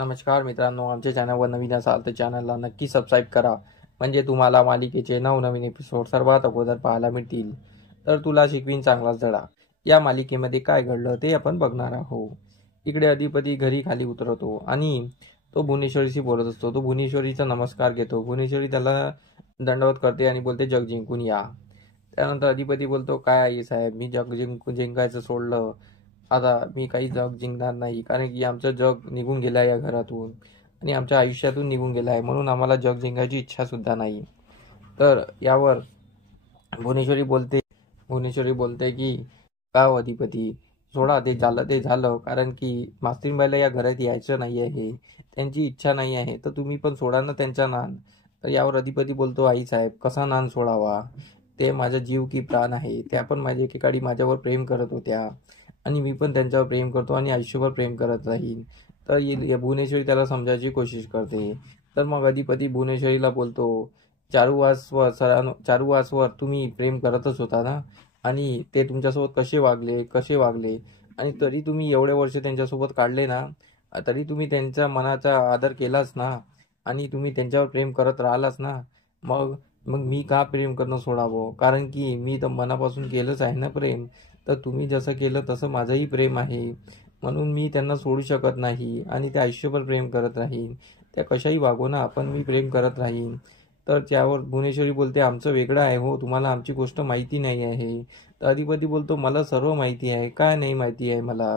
नमस्कार मित्रांनो, आमच्या चॅनलवर नवीन असाल तर चॅनलला नक्की सबस्क्राईब करा, म्हणजे तुम्हाला मालिकेचे नवनवीन एपिसोड सर्वात अगोदर पाहायला मिळतील. तर तुला शिकवीन चांगलाच धडा या मालिकेमध्ये काय घडलं ते आपण बघणार आहोत. इकडे अधिपती घरी खाली उतरतो आणि तो भुवनेश्वरीशी बोलत असतो. तो भुवनेश्वरीचा नमस्कार घेतो. भुवनेश्वरी त्याला दंडवत करते आणि बोलते, जग जिंकून या. त्यानंतर अधिपती बोलतो, काय आई साहेब, मी जग जिंकायचं सोडलं. आता मी काही जग जिंकणार नाही, कारण की आमचं जग निघून गेलं आहे या घरातून आणि आमच्या आयुष्यातून निघून गेलं आहे, म्हणून आम्हाला जग जिंकायची इच्छा सुद्धा नाही. तर यावर भुवनेश्वरी बोलते की का हो अधिपती, सोडा, ते झालं, कारण की मास्तीनबाईला या घरात यायचं नाही आहे, त्यांची इच्छा नाही आहे, तर तुम्ही पण सोडा ना त्यांचा नान. तर यावर अधिपती बोलतो, आई साहेब, कसा नान सोडावा, ते माझा जीव की प्राण आहे. त्या पण माझ्या एकेकाळी माझ्यावर प्रेम करत होत्या आणि मी पण त्यांच्यावर प्रेम करतो आणि आयुष्यभर प्रेम करत राहीन. तर भुवनेश्वरी त्याला समजायची कोशिश करते. तर मग अधिपती भुवनेश्वरीला बोलतो, चारुवासवर तुम्ही प्रेम करतच होता ना, आणि ते तुमच्यासोबत कसे वागले आणि तरी तुम्ही एवढे वर्ष त्यांच्यासोबत काढले ना, तरी तुम्ही त्यांच्या मनाचा आदर केलाच ना आणि तुम्ही त्यांच्यावर प्रेम करत राहिलाच ना. मग मग मी का प्रेम करणं सोडावं, कारण की मी तर मनापासून केलंच आहे ना प्रेम. तर तुम्ही जसं केलं तसं माझंही प्रेम आहे, म्हणून मी त्यांना सोडू शकत नाही आणि ते आयुष्यभर प्रेम करत राहीन. त्या कशाही वागो ना, पण मी प्रेम करत राहीन. तर त्यावर भुवनेश्वरी बोलते, आमचं वेगळं आहे हो, तुम्हाला आमची गोष्ट माहिती नाही आहे. तर अधिपती बोलतो, मला सर्व माहिती आहे, काय नाही माहिती आहे मला.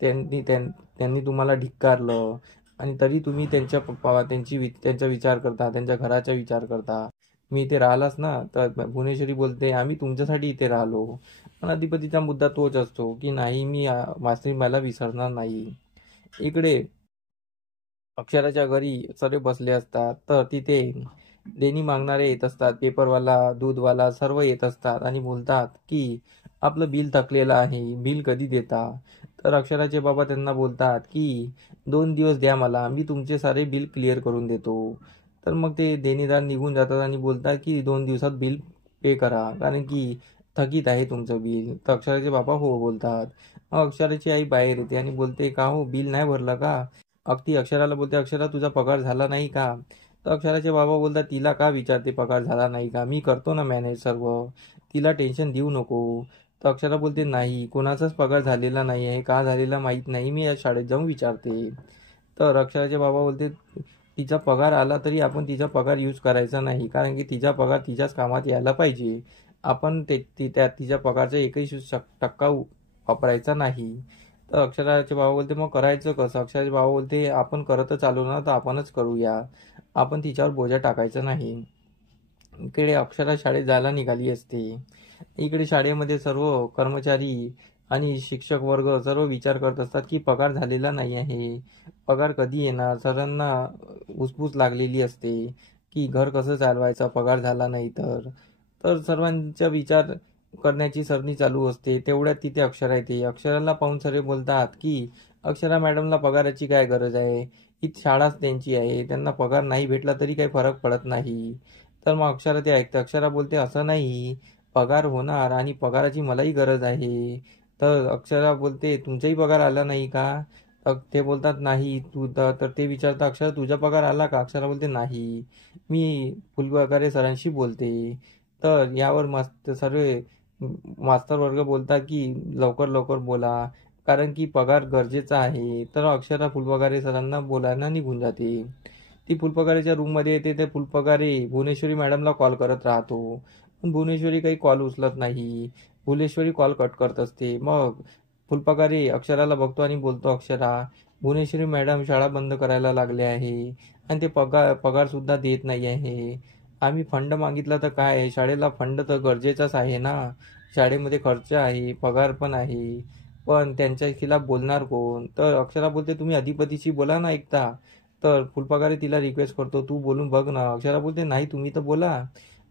त्यांनी तुम्हाला धिक्कारलं आणि तरी तुम्ही त्यांचा विचार करता, त्यांच्या घराचा विचार करता. मी इथे राहिलाच ना. तर भुवनेश्वरी बोलते, आम्ही तुमच्यासाठी इथे राहिलो. पण अधिपतीचा मुद्दा तोच असतो की नाही, मी मास्तीबाईला विसरणार नाही. इकडे अक्षराच्या घरी सर्व बसले असतात. तर तिथे देणी मागणारे येत असतात, पेपरवाला, दूधवाला सर्व येत असतात आणि बोलतात की आपलं बिल थकलेलं आहे, बिल कधी देता. तर अक्षराचे बाबा त्यांना बोलतात की 2 दिवस द्या मला, मी तुमचे सारे बिल क्लिअर करून देतो. तर मग ते देणीदार निघून जातात आणि बोलतात की 2 दिवसात बिल पे करा, कारण की थकीत आहे तुमचं बिल. तर अक्षराचे बाबा हो बोलतात. मग अक्षराची आई बाहेर येते आणि बोलते, का हो, बिल नाही भरलं का. अगदी अक्षराला बोलते, अक्षरा, तुझा पगार झाला नाही का. तर अक्षराचे बाबा बोलतात, तिला का विचारते पगार झाला नाही का, मी करतो ना मॅनेज सर्व, तिला टेन्शन देऊ नको. तर अक्षरा बोलते, नाही, कोणाचाच पगार झालेला नाही आहे, का झालेला माहीत नाही, मी या शाळेत जाऊन विचारते. तर अक्षराचे बाबा बोलते, तिचा पगार आला तरी आपण तिचा पगार यूज करायचा नाही, कारण की तिचा पगार तिच्याच कामात यायला पाहिजे. आपण तिच्या पगारचा 21% वापरायचा नाही. तर अक्षराचे बाबा बोलते, मग करायचं कसं. अक्षराचे बाबा बोलते, आपण करतच आलो ना, तर आपणच करूया, आपण तिच्यावर बोजा टाकायचा नाही. इकडे अक्षरा शाळेत जायला निघाली असते. इकडे शाळेमध्ये सर्व कर्मचारी आणि शिक्षक वर्ग सर्व विचार करत असतात की पगार झालेला नाही आहे, पगार कधी येणार. सर्वांना उसपूस लागलेली असते की घर कसं चालवायचं पगार झाला नाही तर. तर सर्वांचा विचार करण्याची सरणी चालू असते. तेवढ्यात तिथे अक्षरा येते. अक्षराला पाहून सर्व बोलतात की अक्षरा मॅडमला पगाराची काय गरज आहे, ही शाळाच त्यांची आहे, त्यांना पगार नाही भेटला तरी काही फरक पडत नाही. तर मग अक्षरा ते ऐकते. अक्षरा बोलते, असं नाही, पगार होणार आणि पगाराची मलाही गरज आहे. तर अक्षरा बोलते, तुमचाही पगार आला नाही का. तर ते बोलतात, नाही. तर ते विचारतात, अक्षरा, तुझा पगार आला का. अक्षरा बोलते, नाही, मी फुलपगारे सरांशी बोलते. तर यावर मास्तर वर्ग बोलतात की लवकर लवकर बोला, कारण की पगार गरजेचा आहे. तर अक्षरा फुलपगारे सरांना बोलायला निघून जाते. ती फुलपगारेच्या रूममध्ये येते. ते फुलपगारे भुवनेश्वरी मॅडमला कॉल करत राहतो, पण भुवनेश्वरी काही कॉल उचलत नाही. भुवनेश्वरी कॉल कट करत असते. मग फुलपगारे अक्षराला बघतो आणि बोलतो, अक्षरा, भुवनेश्वरी मॅडम शाळा बंद करायला लागले आहे आणि ते पगार सुद्धा देत नाही आहे. आम्ही फंड मागितला तर काय आहे, शाळेला फंड तर गरजेचाच आहे ना, शाळेमध्ये खर्च आहे, पगार पण आहे, पण त्यांच्या खिलाफ बोलणार कोण. तर अक्षरा बोलते, तुम्ही अधिपतीशी बोला ना एकदा. तर फुलपगारे तिला रिक्वेस्ट करतो, तू बोलून बघ ना. अक्षरा बोलते, नाही, तुम्ही तर बोला.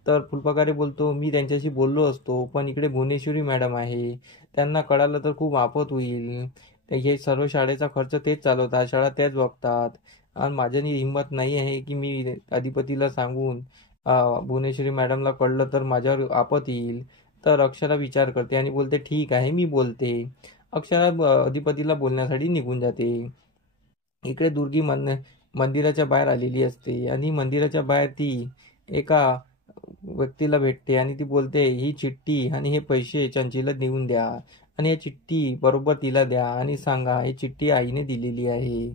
तर फुलपगारे बोलतो, मी त्यांच्याशी बोललो असतो, पण इकडे भुवनेश्वरी मॅडम आहे, त्यांना कळालं तर खूप आपत होईल. हे सर्व शाळेचा खर्च तेच चालवतात, शाळा त्याच बघतात आणि माझ्यानी हिंमत नाही आहे की मी अधिपतीला सांगून भुवनेश्वरी मॅडमला कळलं तर माझ्यावर आपत येईल. तर अक्षरा विचार करते आणि बोलते, ठीक आहे, मी बोलते. अक्षरा अधिपतीला बोलण्यासाठी निघून जाते. इकडे दुर्गी मंदिराच्या बाहेर आलेली असते आणि मंदिराच्या बाहेर ती एका व्यक्तीला भेटते आणि ती बोलते, ही चिठ्ठी आणि हे पैसे चंचीला देऊन द्या आणि ही चिठ्ठी बरोबर तिला द्या आणि सांगा ही चिठ्ठी आईने दिलेली आहे.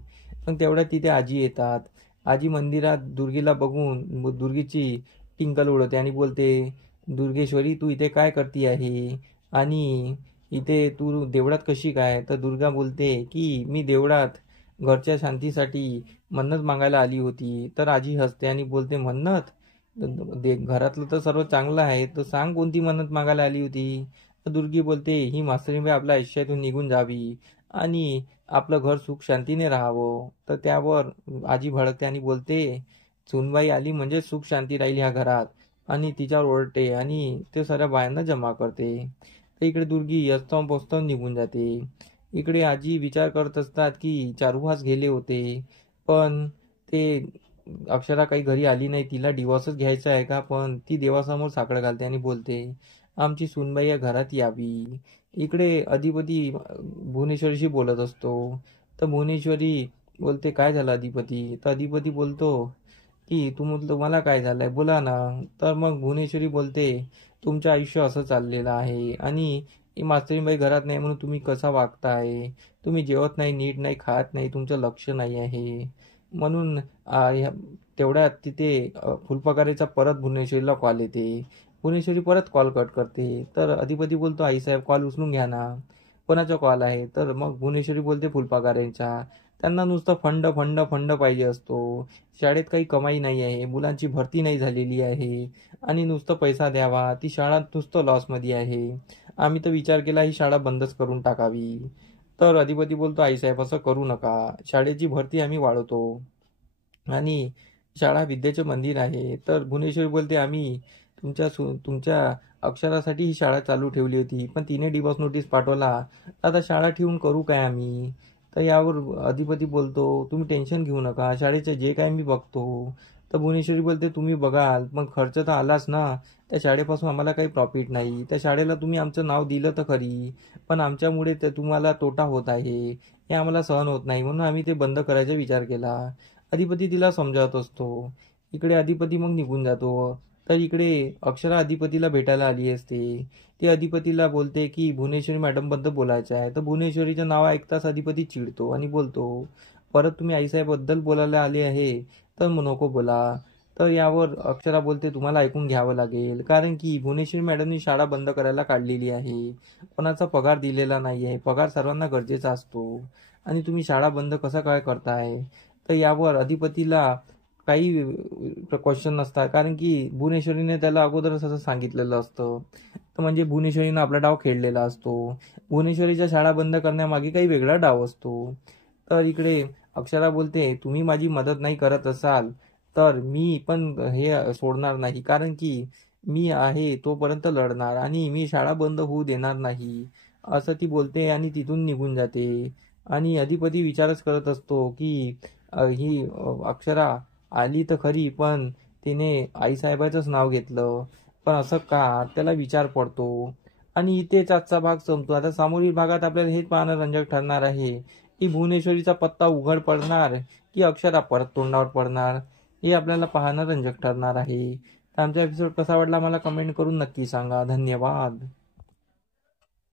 पण तेवढ्यात तिथे आजी येतात. आजी मंदिरात दुर्गीला बघून दुर्गीची टिंकल उडवते आणि बोलते, दुर्गेश्वरी तू इथे काय करती आहे आणि इथे तू देवळात कशी काय? तर दुर्गा बोलते की मी देवळात घरच्या शांतीसाठी मन्नत मागायला आली होती. तर आजी हसते आणि बोलते, मन्नत? घरातलं तर सर्व चांगलं आहे, तर सांग कोणती मन्नत मागायला आली होती? तर दुर्गी बोलते, ही मास्तरीबाई आपल्या आयुष्यातून निघून जावी आणि आपलं घर सुख शांतीने राहावं. तर त्यावर आजी भडकते आणि बोलते, सुनबाई आली म्हणजे सुख शांती राहील ह्या घरात, आणि तिच्यावर ओरडते आणि ते सर्व बायांना जमा करते. तर इकडे दुर्गी यस्तव पोस्तव निघून जाते. इकडे आजी विचार करत असतात की चारुहास गेले होते, पण ते अक्षरा काही घरी आली नाही, तिला डिवॉर्सच घ्यायचा आहे का? पण ती देवासमोर साकडं घालते आणि बोलते, आमची सूनबाई या घरात यावी. इकडे अधिपती भुवनेश्वरीशी बोलत असतो. तर भुवनेश्वरी बोलते, काय झालं अधिपती? तर अधिपती बोलतो की तुम्हाला काय झालंय, बोला ना. तर मग भुवनेश्वरी बोलते, तुमचं आयुष्य असं चाललेलं आहे आणि ही मास्तरीबाई घरात नाही म्हणून तुम्ही कसा वागताय, तुम्ही जेवत नाही, नीट नाही खात नाही, तुमचं लक्ष नाही आहे म्हणून तेवढ्यात तिथे फुलपगारेचा परत भुवनेश्वरीला कॉल येते. भुवनेश्वरी परत कॉल कट करते. तर अधिपती बोलतो, आईसाहेब कॉल उचलून घ्या ना, कोणाचा कॉल आहे? तर मग भुवनेश्वरी बोलते, फुलपगारेंचा. त्यांना नुसतं फंड फंड फंड पाहिजे असतो. शाळेत काही कमाई नाही आहे, मुलांची भरती नाही झालेली आहे आणि नुसतं पैसा द्यावा, ती शाळा नुसतं लॉसमध्ये आहे. आम्ही तर विचार केला ही शाळा बंदच करून टाकावी. तर अधिपती बोलतो, आईसाहेब असं करू नका, शाळेची भरती आम्ही वाढवतो आणि शाळा विद्येचे मंदिर आहे. तर भुवनेश्वरी बोलते, आम्ही तुमच्या अक्षरासाठी ही शाळा चालू ठेवली होती, पण तिने डिवॉर्स नोटीस पाठवला, आता शाळा ठेवून करू काय आम्ही? तर यावर अधिपती बोलतो, तुम्ही टेन्शन घेऊ नका, शाळेचे जे काय मी बघतो. तर भुवनेश्वरी बोलते, तुम्ही बघाल मग खर्च तर आलाच ना, त्या शाळेपासून आम्हाला काही प्रॉफिट नाही. त्या शाळेला तुम्ही आमचं नाव दिलं तर खरी, पण आमच्यामुळे ते तुम्हाला तोटा होत आहे, हे आम्हाला सहन होत नाही, म्हणून आम्ही ते बंद करायचा विचार केला. अधिपती तिला समजावत असतो. इकडे अधिपती मग निघून जातो. तर इकडे अक्षरा अधिपतीला भेटायला आली असते. ती अधिपतीला बोलते की भुवनेश्वरी मॅडम बद्दल बोलायचं आहे. तर भुवनेश्वरीचं नाव ऐकताच अधिपती चिडतो आणि बोलतो, परत तुम्ही आईसाहेब बद्दल बोलायला आले आहे तर मग नको बोला. तर यावर अक्षरा बोलते, तुम्हाला ऐकून घ्यावं लागेल, कारण की भुवनेश्वरी मॅडमनी शाळा बंद करायला काढलेली आहे, कोणाचा पगार दिलेला नाही आहे, पगार सर्वांना गरजेचा असतो आणि तुम्ही शाळा बंद कसं काय करताय? तर यावर अधिपतीला काही क्वेश्चन नसतात, कारण की भुवनेश्वरीने त्याला अगोदरच असं सांगितलेलं असतं. तर म्हणजे भुवनेश्वरीनं आपला डाव खेळलेला असतो. भुवनेश्वरीच्या शाळा बंद करण्यामागे काही वेगळा डाव असतो. तर इकडे अक्षरा बोलते, तुम्ही माझी मदत नाही करत असाल तर मी पण हे सोडणार नाही, कारण की मी आहे तोपर्यंत लढणार आणि मी शाळा बंद होऊ देणार नाही, असं ती बोलते आणि तिथून निघून जाते. आणि अधिपती विचारच करत असतो की ही अक्षरा आली तर खरी, पण तिने आईसाहेबाचंच नाव घेतलं, पण असं का? त्याला विचार पडतो. आणि इथेच आजचा भाग संपतो. आता सामोरील भागात आपल्याला हेच पाहणं रंजक ठरणार आहे की भुवनेश्वरीचा पत्ता उघड पडणार की अक्षरा परत तोंडावर पडणार, हे आपल्याला पाहणं रंजक ठरणार आहे. तर आमचा एपिसोड कसा वाटला मला कमेंट करून नक्की सांगा. धन्यवाद.